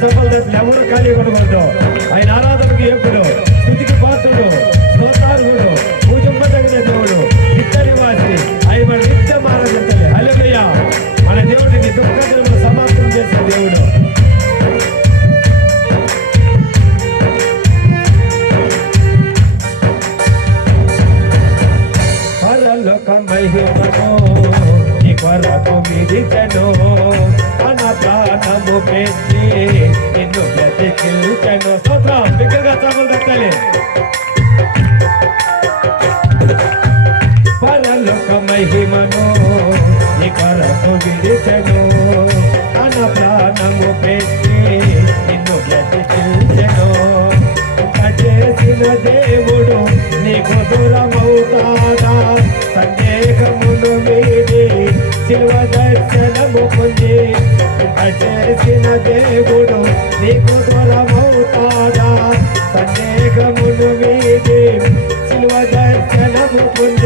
చప్పలు ఎవరు ఖాళీ కొనకూడదు. ఆయన ఆరాధనకు ఎప్పుడు స్థుతికి పాత్రుడు, స్తోత్రార్హుడు, పూజింపదగిన దేవుడు, నిత్య నివాసి. ఆయన మన నిత్యం ఆరాధించాలి. హల్లెలూయా. మన దేవుడిని దుఃఖదినములు సమాప్తం చేసే దేవుడు. పరలోక మహిమను నీ కొరకు విధించెను, మన ప్రాణము పెట్టి నిన్ను బ్రతికించెను. స్తోత్రం. బిగ్గరగా చప్పలు తట్టాలి. పరలోక మహిమను నీ కొరకు విధించెను, మన ప్రాణము పెట్టి నిన్ను బ్రతికించెను. చేసిన దేవుడు నీకు దూరమవుతాడా? సందేహమును వీడి శిలువ దర్శనము పొంది చేసిన దేవుడు నీకు దూరమవుతాడా? సందేహమును వీడి శిలువ దర్శనము పొంది